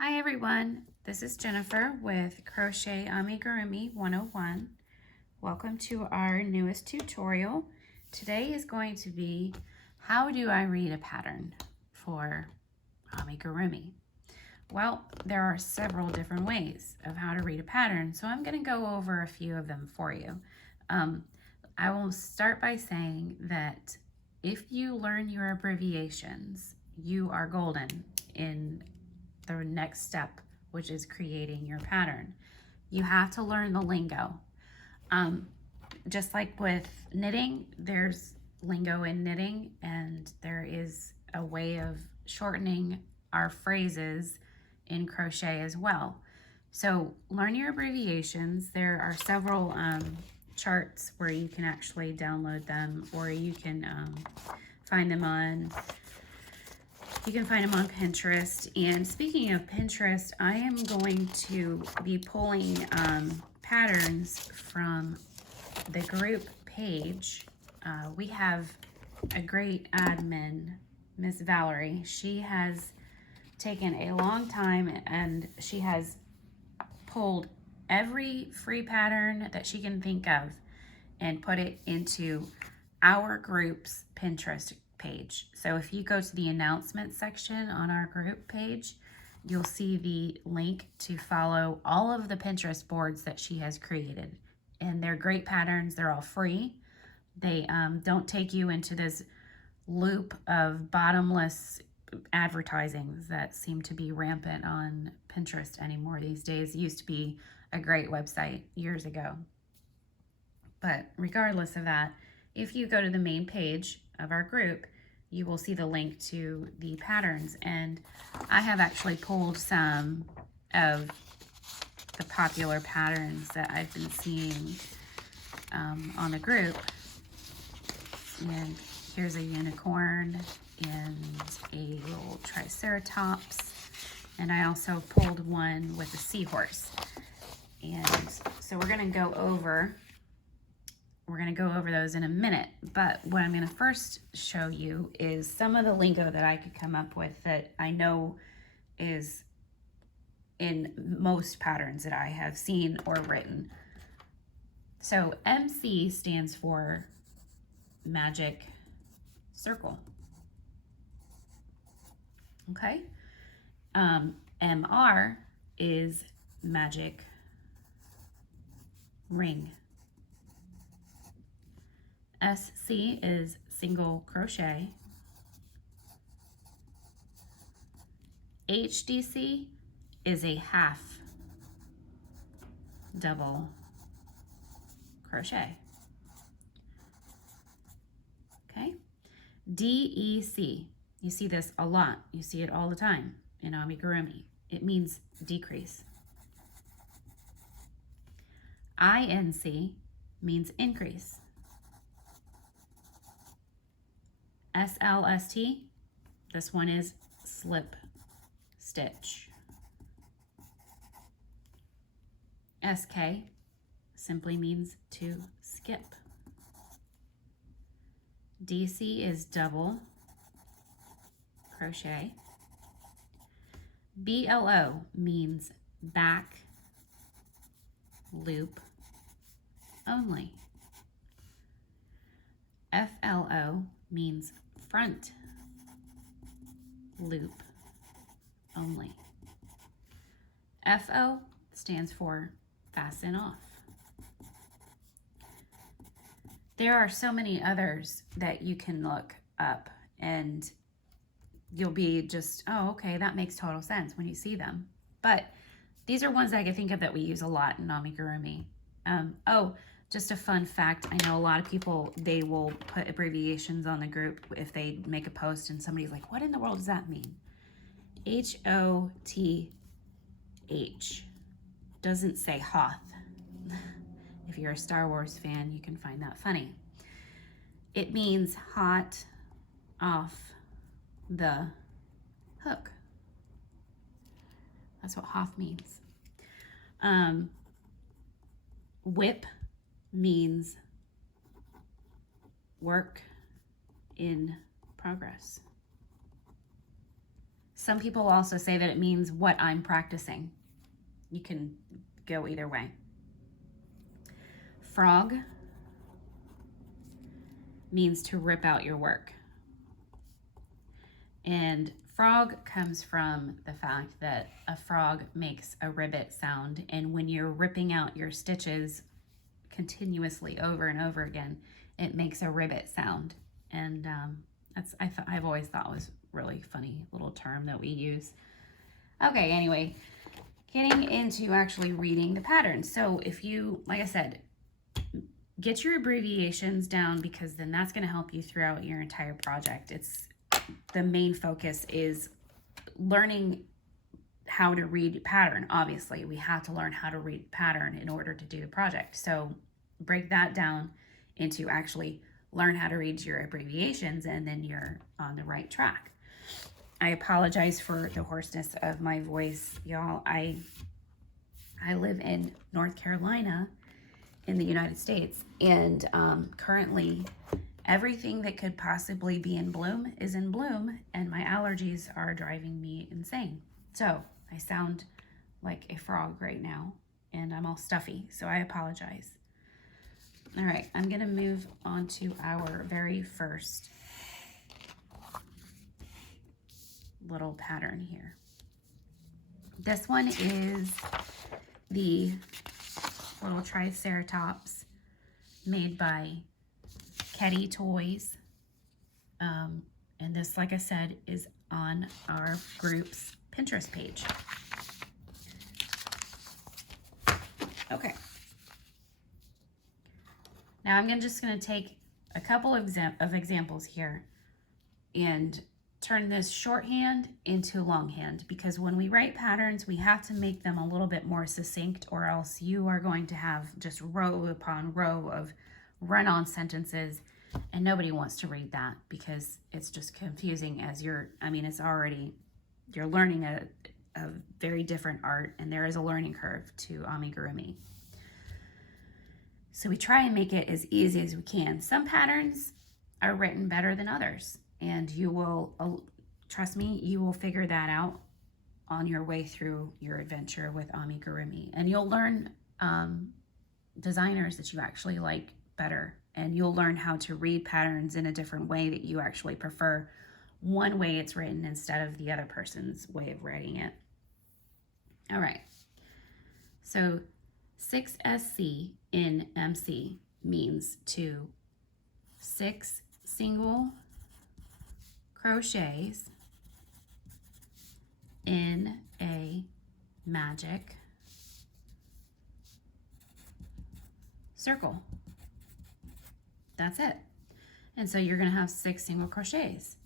Hi everyone, this is Jennifer with Crochet Amigurumi 101. Welcome to our newest tutorial. Today is going to be how do I read a pattern for amigurumi? Well, there are several different ways of how to read a pattern, so I'm going to go over a few of them for you. I will start by saying that if you learn your abbreviations, you are golden in the next step, which is creating your pattern. You have to learn the lingo. Just like with knitting, there's lingo in knitting, and there is a way of shortening our phrases in crochet as well. So learn your abbreviations. There are several charts where you can actually download them, or you can find them on Pinterest. And speaking of Pinterest, I am going to be pulling patterns from the group page. We have a great admin, Miss Valerie. She has taken a long time and she has pulled every free pattern that she can think of and put it into our group's Pinterest page. So if you go to the announcement section on our group page, you'll see the link to follow all of the Pinterest boards that she has created. And they're great patterns. They're all free. They don't take you into this loop of bottomless advertisings that seem to be rampant on Pinterest anymore these days. It used to be a great website years ago. But regardless of that, if you go to the main page of our group, you will see the link to the patterns. And I have actually pulled some of the popular patterns that I've been seeing on the group. And here's a unicorn and a little triceratops. And I also pulled one with a seahorse. And so we're going to go over those in a minute, but what I'm going to first show you is some of the lingo that I could come up with that I know is in most patterns that I have seen or written. So MC stands for magic circle. Okay. MR is magic ring. SC is single crochet. HDC is a half double crochet. Okay. DEC, you see this a lot. You see it all the time in amigurumi. It means decrease. INC means increase. SLST, this one is slip stitch. SK simply means to skip. DC is double crochet. BLO means back loop only. FLO means front loop only. FO stands for fasten off. There are so many others that you can look up and you'll be just, oh, okay, that makes total sense when you see them. But these are ones that I can think of that we use a lot in amigurumi. Just a fun fact, I know a lot of people, they will put abbreviations on the group if they make a post and somebody's like, what in the world does that mean? HOTH doesn't say Hoth. If you're a Star Wars fan, you can find that funny. It means hot off the hook. That's what Hoth means. Whip means work in progress. Some people also say that it means what I'm practicing. You can go either way. Frog means to rip out your work. And frog comes from the fact that a frog makes a ribbit sound, and when you're ripping out your stitches continuously over and over again, it makes a ribbit sound. And I've always thought was really funny little term that we use. Okay, anyway, getting into actually reading the patterns. So if you, like I said, get your abbreviations down, because then that's going to help you throughout your entire project. The main focus is learning how to read pattern. Obviously, we have to learn how to read pattern in order to do the project. So break that down into actually learn how to read your abbreviations, and then you're on the right track. I apologize for the hoarseness of my voice, y'all. I live in North Carolina in the United States, and currently everything that could possibly be in bloom is in bloom, and my allergies are driving me insane. So I sound like a frog right now, and I'm all stuffy, so I apologize. All right, I'm gonna move on to our very first little pattern here. This one is the little Triceratops made by Ketty Toys. And this, like I said, is on our group's Pinterest page. Okay. Now I'm just going to take a couple of examples here and turn this shorthand into longhand, because when we write patterns, we have to make them a little bit more succinct, or else you are going to have just row upon row of run-on sentences, and nobody wants to read that because it's just confusing as you're learning a very different art, and there is a learning curve to amigurumi. So we try and make it as easy as we can. Some patterns are written better than others, and you will, trust me, you will figure that out on your way through your adventure with amigurumi. And you'll learn designers that you actually like better, and you'll learn how to read patterns in a different way that you actually prefer one way it's written instead of the other person's way of writing it. All right, so 6SC in MC means to 6 single crochets in a magic circle. That's it. And so you're going to have 6 single crochets.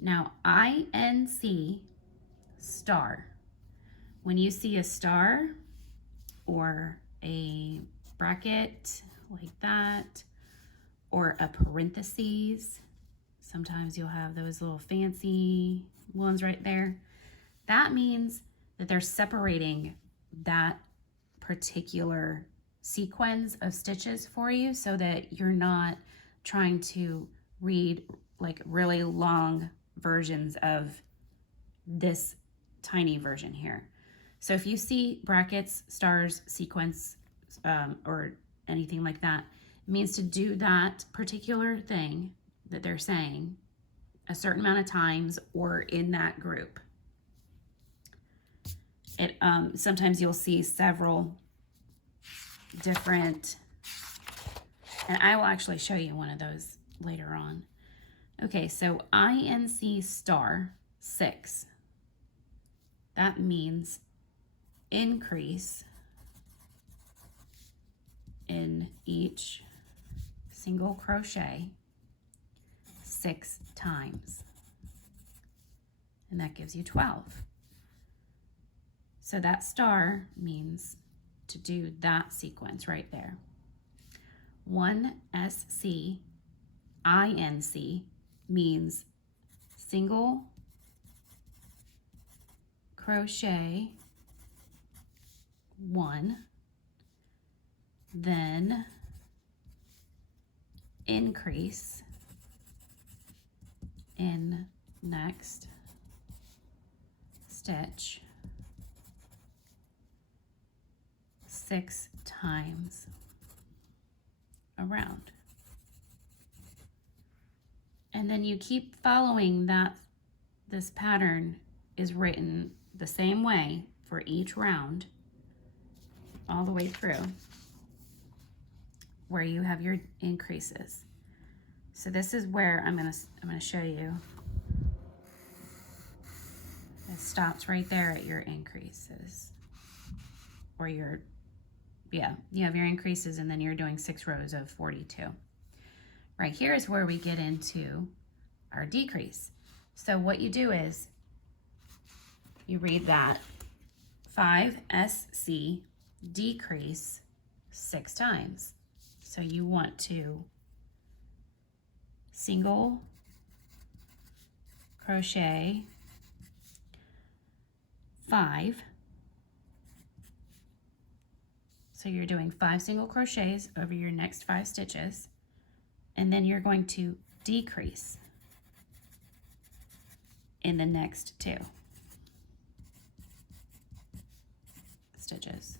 Now, INC star. When you see a star or a bracket like that, or a parentheses, sometimes you'll have those little fancy ones right there. That means that they're separating that particular sequence of stitches for you, so that you're not trying to read like really long versions of this tiny version here. So if you see brackets, stars, sequence, or anything like that, it means to do that particular thing that they're saying a certain amount of times or in that group. It sometimes you'll see several different, and I will actually show you one of those later on. Okay, so INC star 6. That means increase in each single crochet 6 times, and that gives you 12. So that star means to do that sequence right there. 1SC INC means single crochet 1, then increase in next stitch 6 times around. And then you keep following that. This pattern is written the same way for each round all the way through where you have your increases. So this is where I'm gonna show you. It stops right there at your increases, or your, yeah, you have your increases and then you're doing 6 rows of 42. Right here is where we get into our decrease. So what you do is you read that 5SC decrease 6 times. So you want to single crochet 5. So you're doing 5 single crochets over your next 5 stitches, and then you're going to decrease in the next 2 stitches.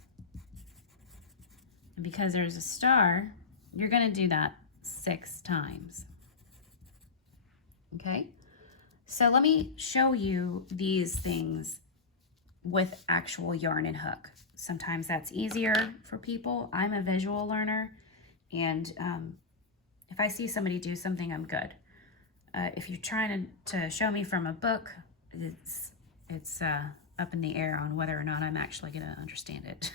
And because there's a star, you're going to do that 6 times. Okay, so let me show you these things with actual yarn and hook. Sometimes that's easier for people. I'm a visual learner, and if I see somebody do something, I'm good. If you're trying to show me from a book, it's up in the air on whether or not I'm actually going to understand it.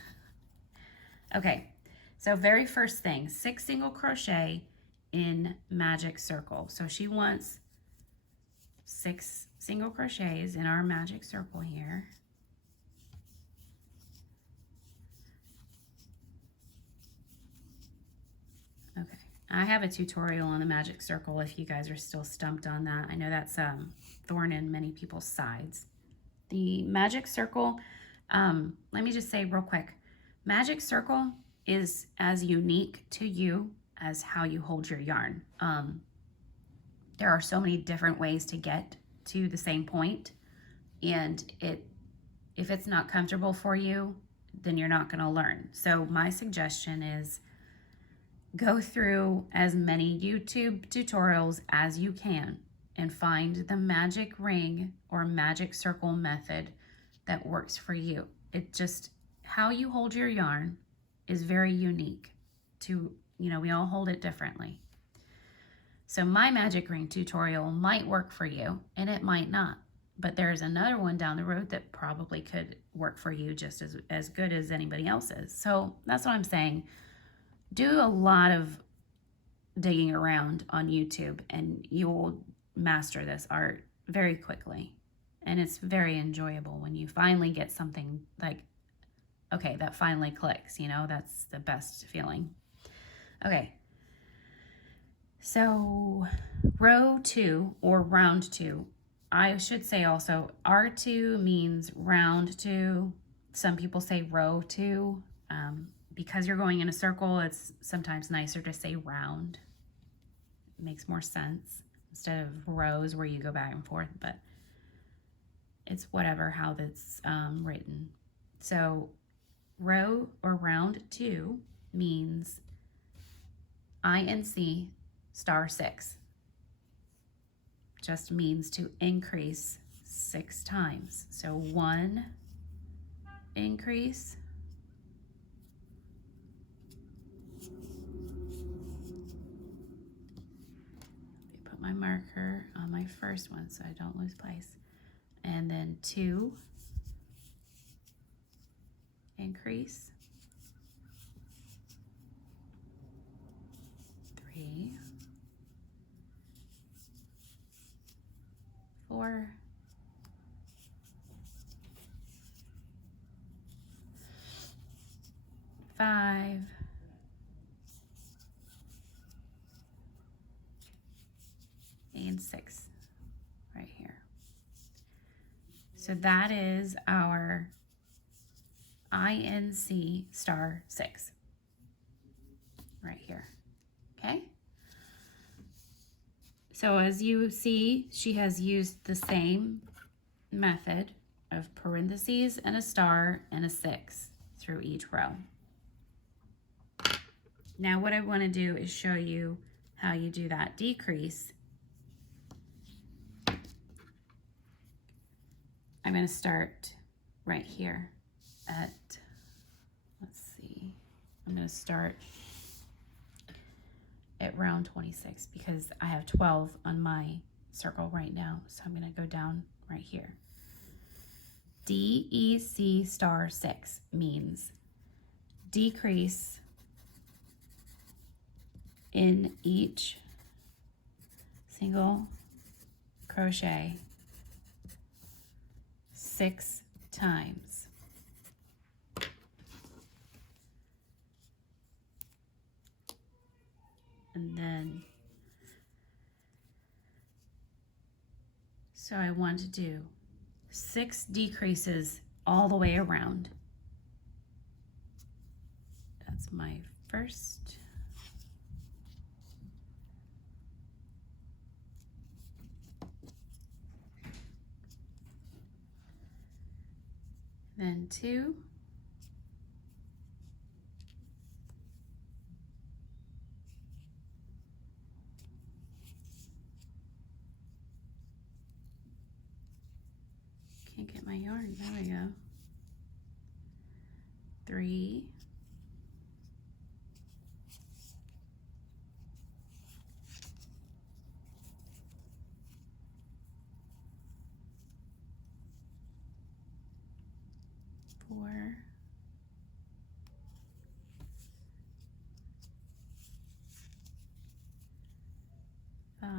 Okay, so very first thing, 6 single crochet in magic circle. So she wants 6 single crochets in our magic circle here. Okay, I have a tutorial on the magic circle if you guys are still stumped on that. I know that's thorn in many people's sides. The magic circle, let me just say real quick, magic circle is as unique to you as how you hold your yarn. There are so many different ways to get to the same point, and if it's not comfortable for you, then you're not going to learn. So my suggestion is go through as many YouTube tutorials as you can and find the magic ring or magic circle method that works for you. It just, how you hold your yarn is very unique to, we all hold it differently. So my magic ring tutorial might work for you and it might not, but there's another one down the road that probably could work for you just as good as anybody else's. So that's what I'm saying. Do a lot of digging around on YouTube and you will master this art very quickly. And it's very enjoyable when you finally get something like, okay, that finally clicks, that's the best feeling. Okay, so row 2 or round 2, I should say also R2 means round 2. Some people say row 2. Because you're going in a circle, it's sometimes nicer to say round. It makes more sense instead of rows where you go back and forth, but it's whatever how that's written. So row or round 2 means INC star 6. Just means to increase 6 times. So 1 increase, put my marker on my first one so I don't lose place, and then 2 increase, 3, 4, 5, and 6 right here. So that is our INC star 6 right here. Okay. So as you see, she has used the same method of parentheses and a star and a 6 through each row. Now what I want to do is show you how you do that decrease. I'm going to start right here at, let's see, I'm going to start at round 26 because I have 12 on my circle right now. So I'm going to go down right here. DEC star 6 means decrease in each single crochet 6 times. And then, so I want to do 6 decreases all the way around. That's my first. Then 2. Can't get my yarn. There we go. 3. 4. 5.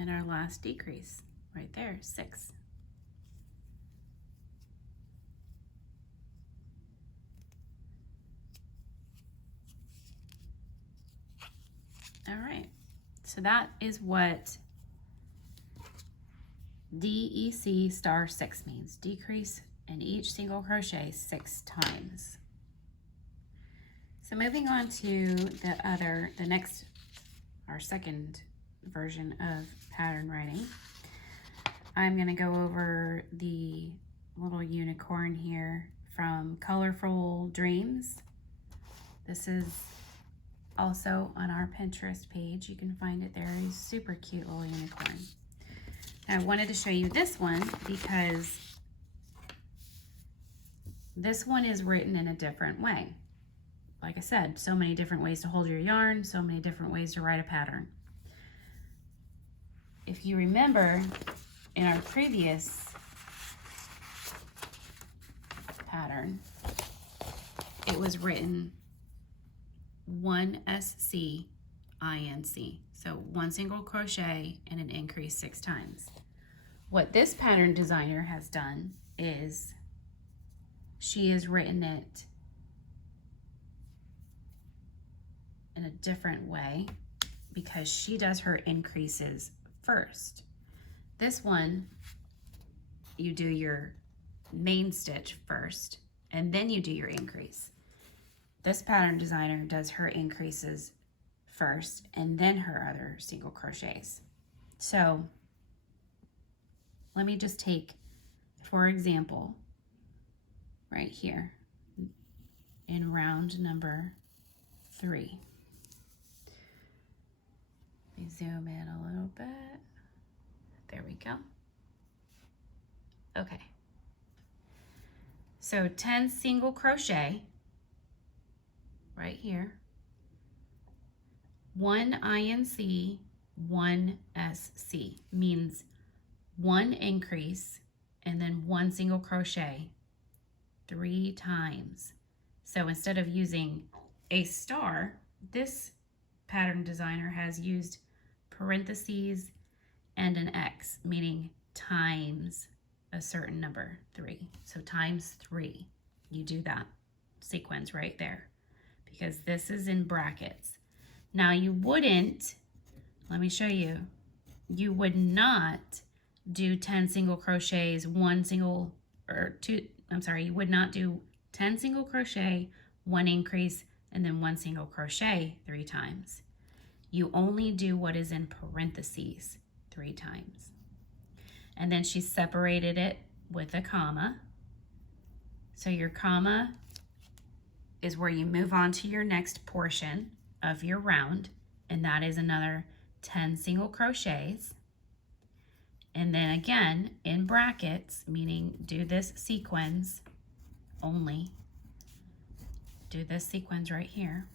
And our last decrease right there, 6. All right, so that is what DEC star 6 means, decrease in each single crochet 6 times. So moving on to the next, our second version of pattern writing, I'm going to go over the little unicorn here from Colorful Dreams. This is also on our Pinterest page. You can find it there. It's a super cute little unicorn. I wanted to show you this one because this one is written in a different way. Like I said, so many different ways to hold your yarn, so many different ways to write a pattern. If you remember, in our previous pattern, it was written 1 SC INC. So 1 single crochet and an increase 6 times. What this pattern designer has done is she has written it in a different way because she does her increases first. This one, you do your main stitch first and then you do your increase. This pattern designer does her increases first and then her other single crochets. So let me just take, for example, right here in round number 3. Let me zoom in a little bit. There we go. Okay. So 10 single crochet right here. 1 INC, 1 SC means 1 increase and then 1 single crochet 3 times. So instead of using a star, this pattern designer has used parentheses and an X, meaning times a certain number, 3. So times 3, you do that sequence right there because this is in brackets. Now you wouldn't, let me show you, you would not do 10 single crochets, you would not do 10 single crochet, 1 increase, and then 1 single crochet 3 times. you only do what is in parentheses 3 times. And then she separated it with a comma. So your comma is where you move on to your next portion of your round, and that is another 10 single crochets. And then again, in brackets, meaning do this sequence only, do this sequence right here,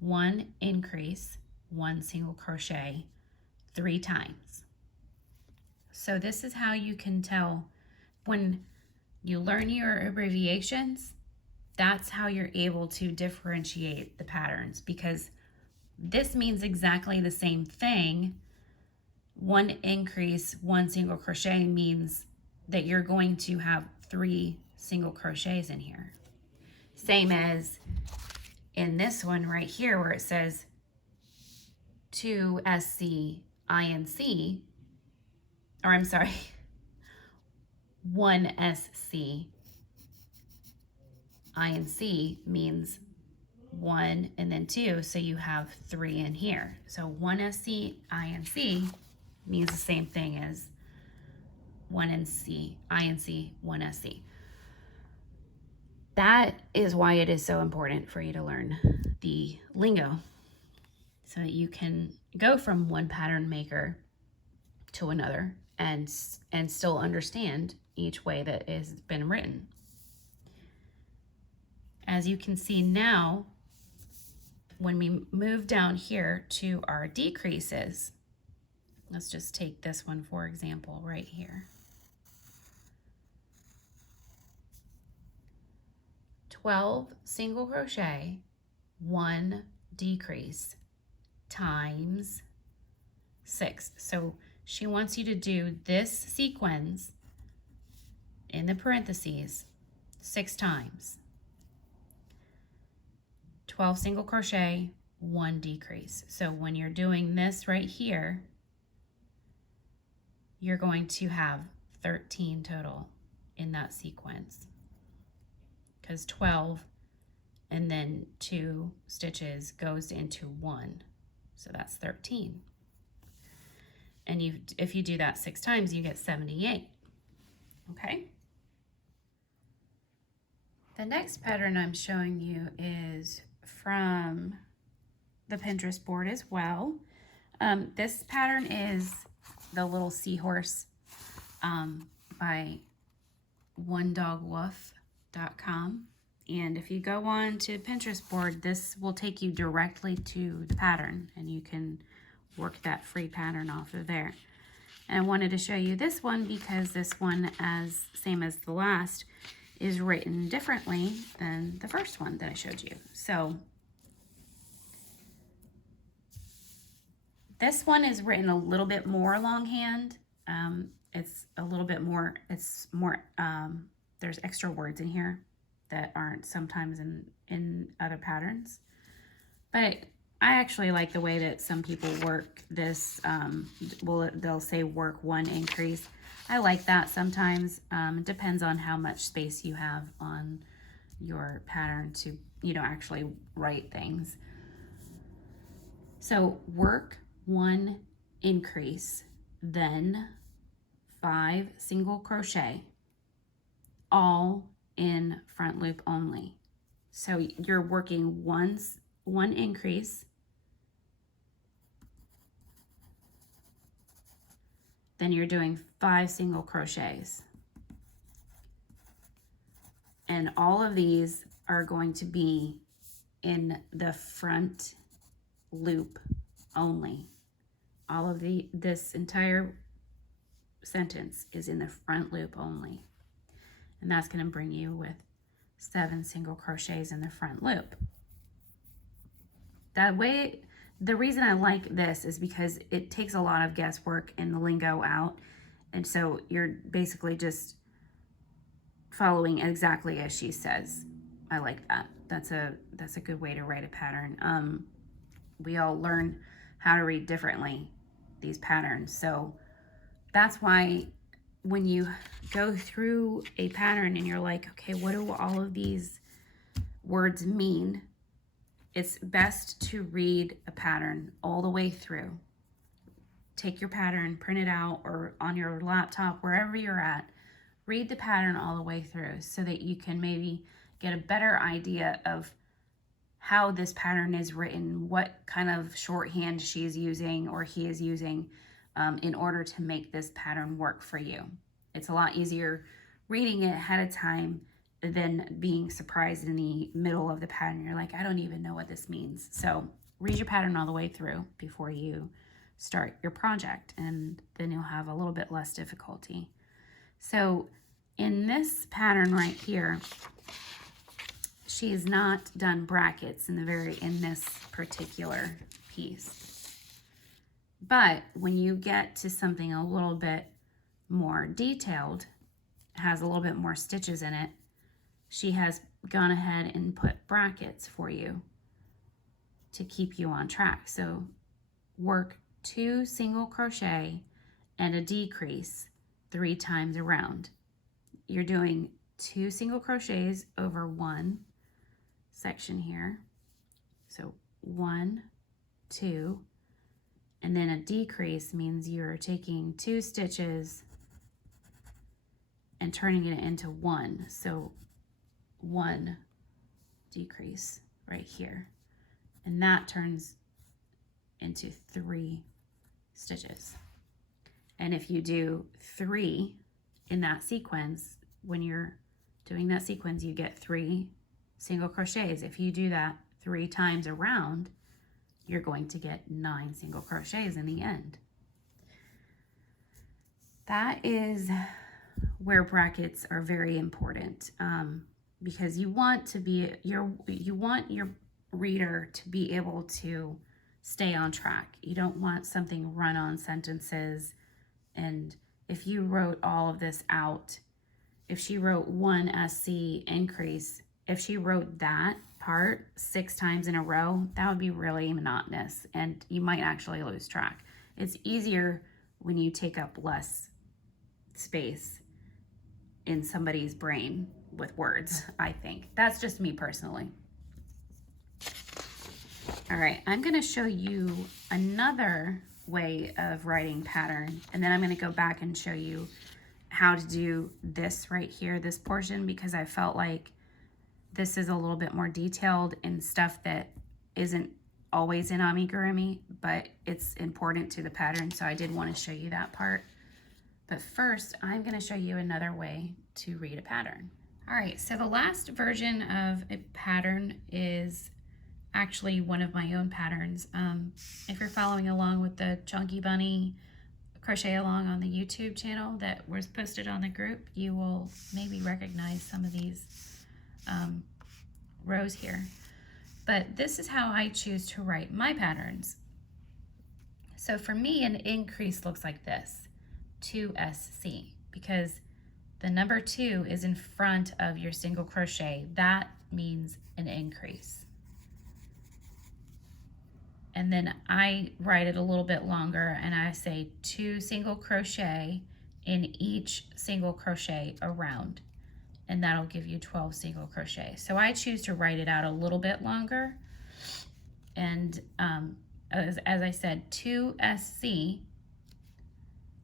1 increase, 1 single crochet 3 times. So this is how you can tell when you learn your abbreviations, that's how you're able to differentiate the patterns, because this means exactly the same thing. 1 increase, 1 single crochet means that you're going to have 3 single crochets in here. Same as in this one right here where it says 2 SC INC, or I'm sorry, 1 SC INC means 1 and then 2, so you have 3 in here. So 1 SC INC means the same thing as 1 NC INC 1 SC. That is why it is so important for you to learn the lingo, so that you can go from one pattern maker to another and still understand each way that has been written. As you can see now, when we move down here to our decreases, let's just take this one for example right here. 12 single crochet, 1 decrease times 6. So she wants you to do this sequence in the parentheses 6 times. 12 single crochet, 1 decrease. So when you're doing this right here, you're going to have 13 total in that sequence, because 12 and then 2 stitches goes into 1, so that's 13. And if you do that 6 times, you get 78. Okay? The next pattern I'm showing you is from the Pinterest board as well. This pattern is the little seahorse by onedogwoof.com. And if you go on to Pinterest board, this will take you directly to the pattern, and you can work that free pattern off of there. And I wanted to show you this one because this one, as same as the last, is written differently than the first one that I showed you. So this one is written a little bit more longhand. It's a little bit more, it's more, there's extra words in here that aren't sometimes in other patterns. But I actually like the way that some people work this. They'll say work 1 increase. I like that sometimes. It depends on how much space you have on your pattern to, actually write things. So work 1 increase, then 5 single crochet, all in front loop only. So you're working one increase, then you're doing 5 single crochets. And all of these are going to be in the front loop only. All of this entire sentence is in the front loop only. And that's going to bring you with 7 single crochets in the front loop. That way, the reason I like this is because it takes a lot of guesswork in the lingo out. And so you're basically just following exactly as she says. I like that. That's a good way to write a pattern. We all learn how to read differently, these patterns. So that's why when you go through a pattern and you're like, okay, what do all of these words mean? it's best to read a pattern all the way through. Take your pattern, print it out, or on your laptop, wherever you're at, read the pattern all the way through so that you can maybe get a better idea of how this pattern is written, what kind of shorthand she is using or he is using in order to make this pattern work for you. It's a lot easier reading it ahead of time than being surprised in the middle of the pattern. You're like, I don't even know what this means. So read your pattern all the way through before you start your project, and then you'll have a little bit less difficulty. So in this pattern right here, she has not done brackets in this particular piece. But when you get to something a little bit more detailed, has a little bit more stitches in it, she has gone ahead and put brackets for you to keep you on track. So work 2 single crochet and a decrease 3 times around. You're doing 2 single crochets over 1 section here. So 1, 2, and then a decrease means you're taking 2 stitches and turning it into 1. So 1 decrease right here, and that turns into 3 stitches. And if you do 3 in that sequence, when you're doing that sequence, you get 3 single crochets. If you do that 3 times around, you're going to get 9 single crochets in the end. That is where brackets are very important, because you want your reader to be able to stay on track. You don't want something run-on sentences. And if you wrote all of this out, if she wrote 1 SC increase, if she wrote that part 6 times in a row, that would be really monotonous and you might actually lose track. It's easier when you take up less space in somebody's brain with words, I think. That's just me personally. All right, I'm going to show you another way of writing pattern, and then I'm going to go back and show you how to do this right here, this portion, because I felt like this is a little bit more detailed in stuff that isn't always in Amigurumi, but it's important to the pattern, so I did want to show you that part. But first, I'm going to show you another way to read a pattern. All right, so the last version of a pattern is actually one of my own patterns. If you're following along with the Chunky Bunny Crochet Along on the YouTube channel that was posted on the group, you will maybe recognize some of these rows here. But this is how I choose to write my patterns. So for me, an increase looks like this, 2SC, because the number 2 is in front of your single crochet. That means an increase. And then I write it a little bit longer and I say 2 single crochet in each single crochet around, and that'll give you 12 single crochet. So I choose to write it out a little bit longer. And as I said, 2SC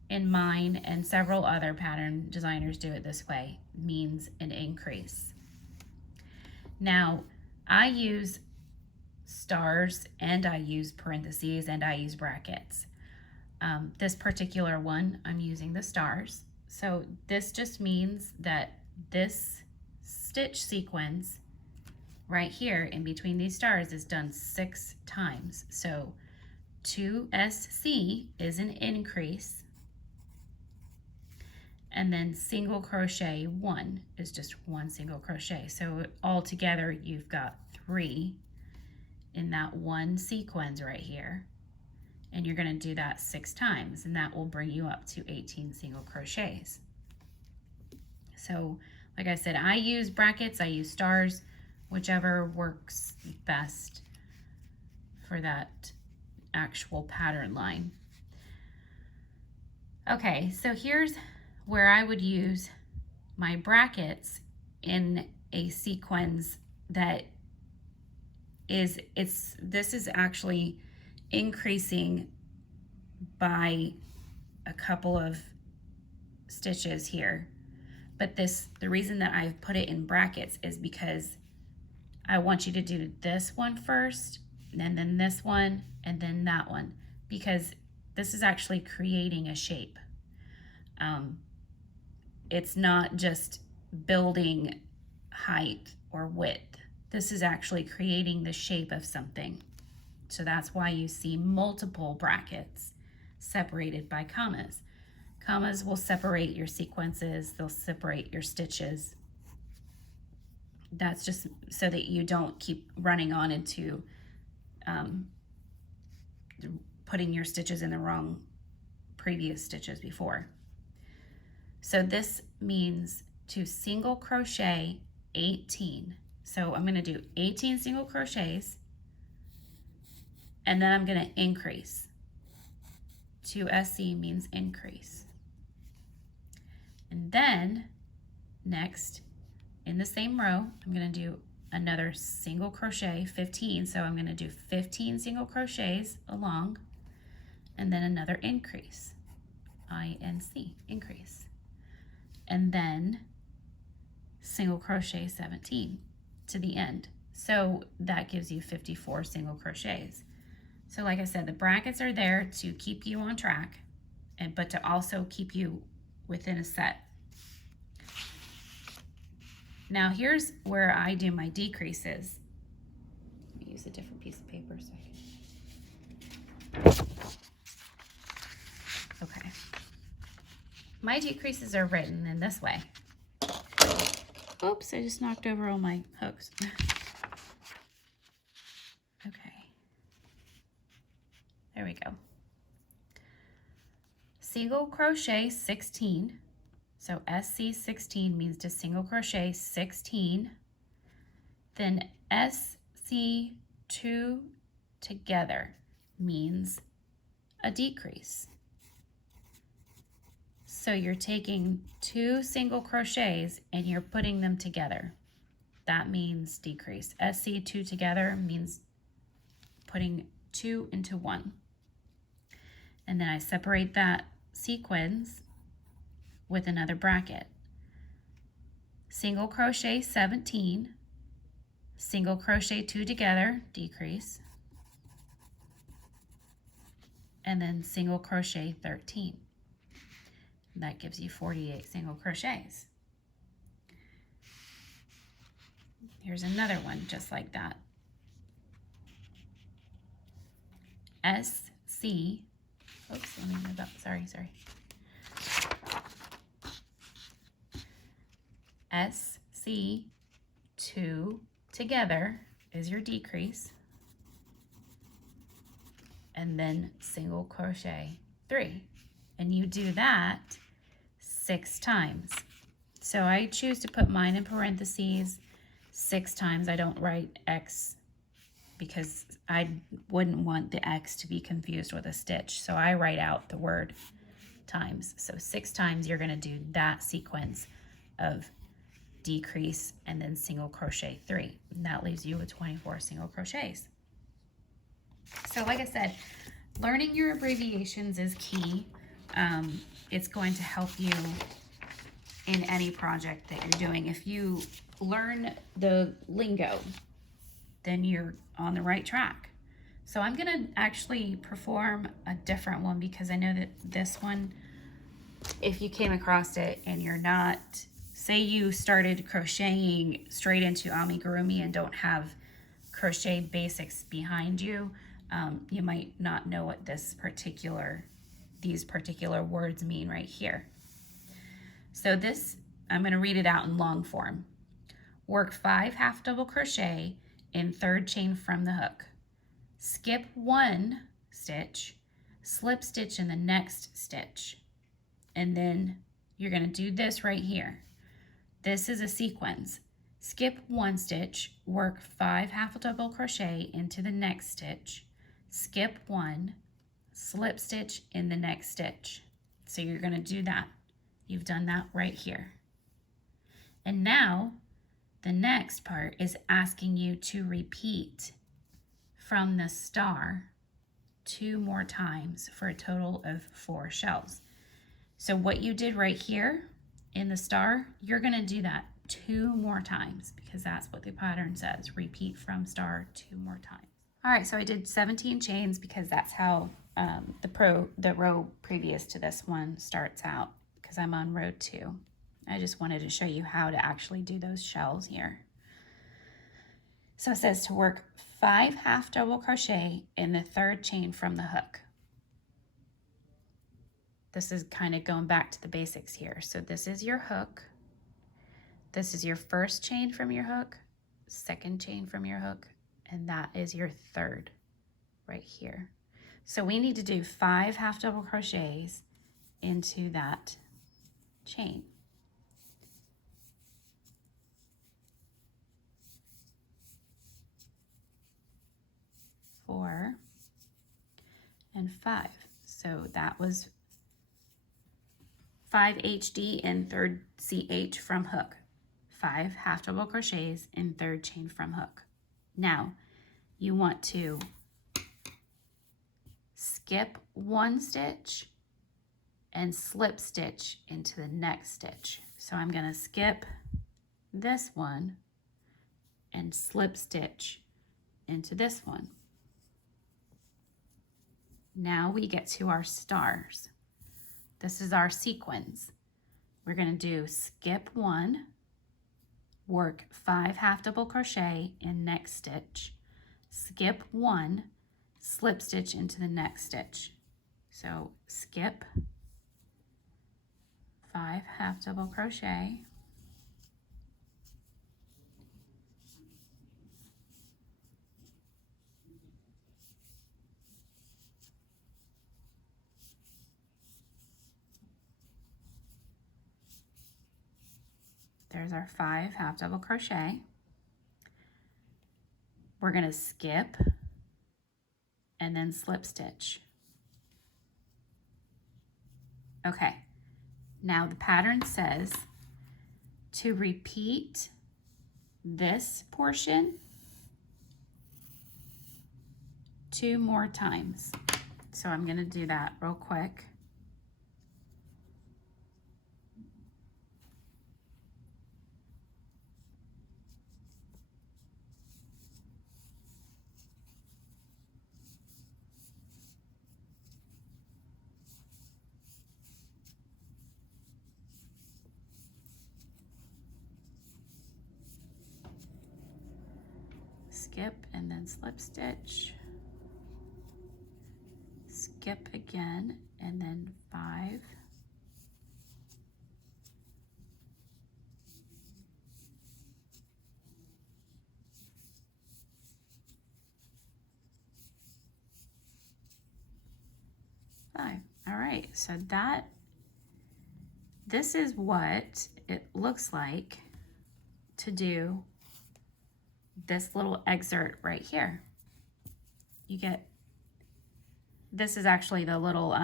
in mine and several other pattern designers do it this way, means an increase. Now, I use stars and I use parentheses and I use brackets. This particular one, I'm using the stars. So this just means that this stitch sequence right here in between these stars is done 6 times. So 2SC is an increase, and then single crochet 1 is just 1 single crochet. So all together you've got 3 in that one sequence right here, and you're going to do that 6 times, and that will bring you up to 18 single crochets. So like I said, I use brackets, I use stars, whichever works best for that actual pattern line. Okay, so here's where I would use my brackets in a sequence that is this is actually increasing by a couple of stitches here. But the reason that I've put it in brackets is because I want you to do this one first, and then this one, and then that one, because this is actually creating a shape. It's not just building height or width. This is actually creating the shape of something. So that's why you see multiple brackets separated by commas. Commas will separate your sequences, they'll separate your stitches. That's just so that you don't keep running on into putting your stitches in the wrong previous stitches before. So this means to single crochet 18. So I'm going to do 18 single crochets, and then I'm going to increase. 2SC means increase. And then next, in the same row, I'm going to do another single crochet, 15. So I'm going to do 15 single crochets along, and then another increase, INC, increase. And then single crochet 17 to the end. So that gives you 54 single crochets. So like I said, the brackets are there to keep you on track, but to also keep you within a set. Now here's where I do my decreases. Let me use a different piece of paper so I can... Okay. My decreases are written in this way. Oops, I just knocked over all my hooks. Okay. There we go. Single crochet 16. So SC 16 means to single crochet 16. Then SC 2 together means a decrease. So you're taking 2 single crochets and you're putting them together. That means decrease. SC 2 together means putting 2 into 1. And then I separate that sequence with another bracket. Single crochet 17, single crochet 2 together, decrease, and then single crochet 13. That gives you 48 single crochets. Here's another one just like that. SC, oops, let me move up, sorry. SC 2 together is your decrease, and then single crochet 3, and you do that 6 times. So I choose to put mine in parentheses 6 times. I don't write X because I wouldn't want the X to be confused with a stitch, so I write out the word times. So 6 times you're going to do that sequence of decrease and then single crochet 3, and that leaves you with 24 single crochets. So like I said, learning your abbreviations is key. It's going to help you in any project that you're doing. If you learn the lingo, then you're on the right track. So I'm going to actually perform a different one because I know that this one, if you came across it and you're not, say you started crocheting straight into Amigurumi and don't have crochet basics behind you, you might not know what these particular words mean right here. So this, I'm going to read it out in long form. Work 5 half double crochet in 3rd chain from the hook. Skip 1 stitch, slip stitch in the next stitch, and then you're going to do this right here. This is a sequence. Skip 1 stitch, work 5 half double crochet into the next stitch, skip 1, slip stitch in the next stitch. So you're going to do that. You've done that right here. And now the next part is asking you to repeat from the star 2 more times for a total of 4 shells. So what you did right here in the star, you're going to do that 2 more times because that's what the pattern says. Repeat from star 2 more times. All right, so I did 17 chains because that's how the row previous to this one starts out, because I'm on row 2. I just wanted to show you how to actually do those shells here. So it says to work 5 half double crochet in the 3rd chain from the hook. This is kind of going back to the basics here. So this is your hook. This is your 1st chain from your hook, 2nd chain from your hook, and that is your 3rd right here. So we need to do 5 half double crochets into that chain. 4 and 5. So that was 5 HD and 3rd CH from hook. 5 half double crochets in 3rd chain from hook. Now you want to skip 1 stitch and slip stitch into the next stitch. So I'm going to skip this one and slip stitch into this one. Now we get to our stars. This is our sequence. We're going to do skip 1, work 5 half double crochet in next stitch, skip 1, slip stitch into the next stitch. So skip 5 half double crochet, there's our 5 half double crochet. We're going to skip and then slip stitch. Okay, now the pattern says to repeat this portion 2 more times. So I'm going to do that real quick. Skip and then slip stitch, skip again and then 5, all right, so this is what it looks like to do this little excerpt right here. You get, this is actually the little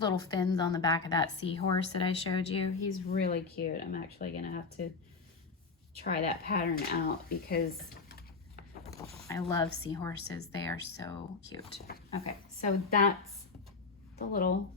little fins on the back of that seahorse that I showed you. He's really cute. I'm actually gonna have to try that pattern out because I love seahorses. They are so cute. Okay, so that's the little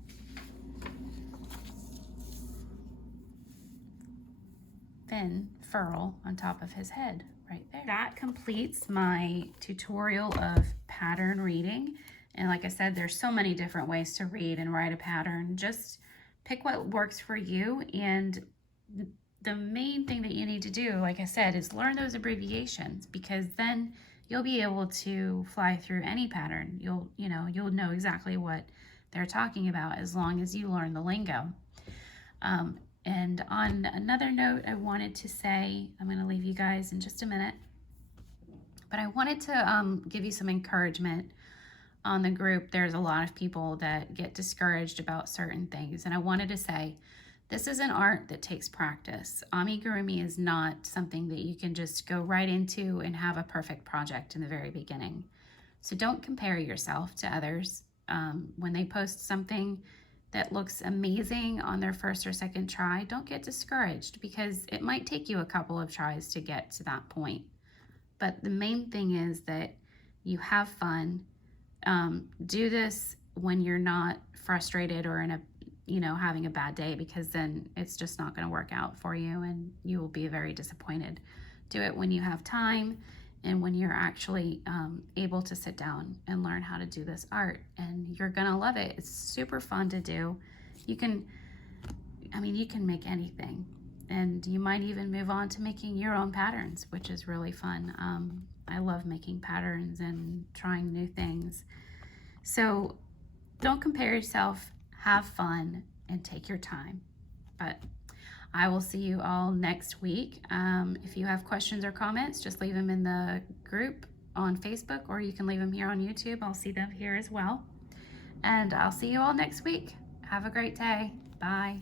fin furl on top of his head right there. That completes my tutorial of pattern reading. And like I said, there's so many different ways to read and write a pattern. Just pick what works for you. And the main thing that you need to do, like I said, is learn those abbreviations, because then you'll be able to fly through any pattern. You'll know exactly what they're talking about as long as you learn the lingo. And on another note, I wanted to say, I'm going to leave you guys in just a minute, but I wanted to give you some encouragement on the group. There's a lot of people that get discouraged about certain things, and I wanted to say, this is an art that takes practice. Amigurumi is not something that you can just go right into and have a perfect project in the very beginning. So don't compare yourself to others. When they post something that looks amazing on their first or second try, don't get discouraged, because it might take you a couple of tries to get to that point. But the main thing is that you have fun. Do this when you're not frustrated or in a, having a bad day, because then it's just not going to work out for you and you will be very disappointed. Do it when you have time and when you're actually able to sit down and learn how to do this art, and you're going to love it. It's super fun to do. You can make anything, and you might even move on to making your own patterns, which is really fun. I love making patterns and trying new things. So don't compare yourself, have fun, and take your time. But I will see you all next week. If you have questions or comments, just leave them in the group on Facebook, or you can leave them here on YouTube. I'll see them here as well. And I'll see you all next week. Have a great day. Bye.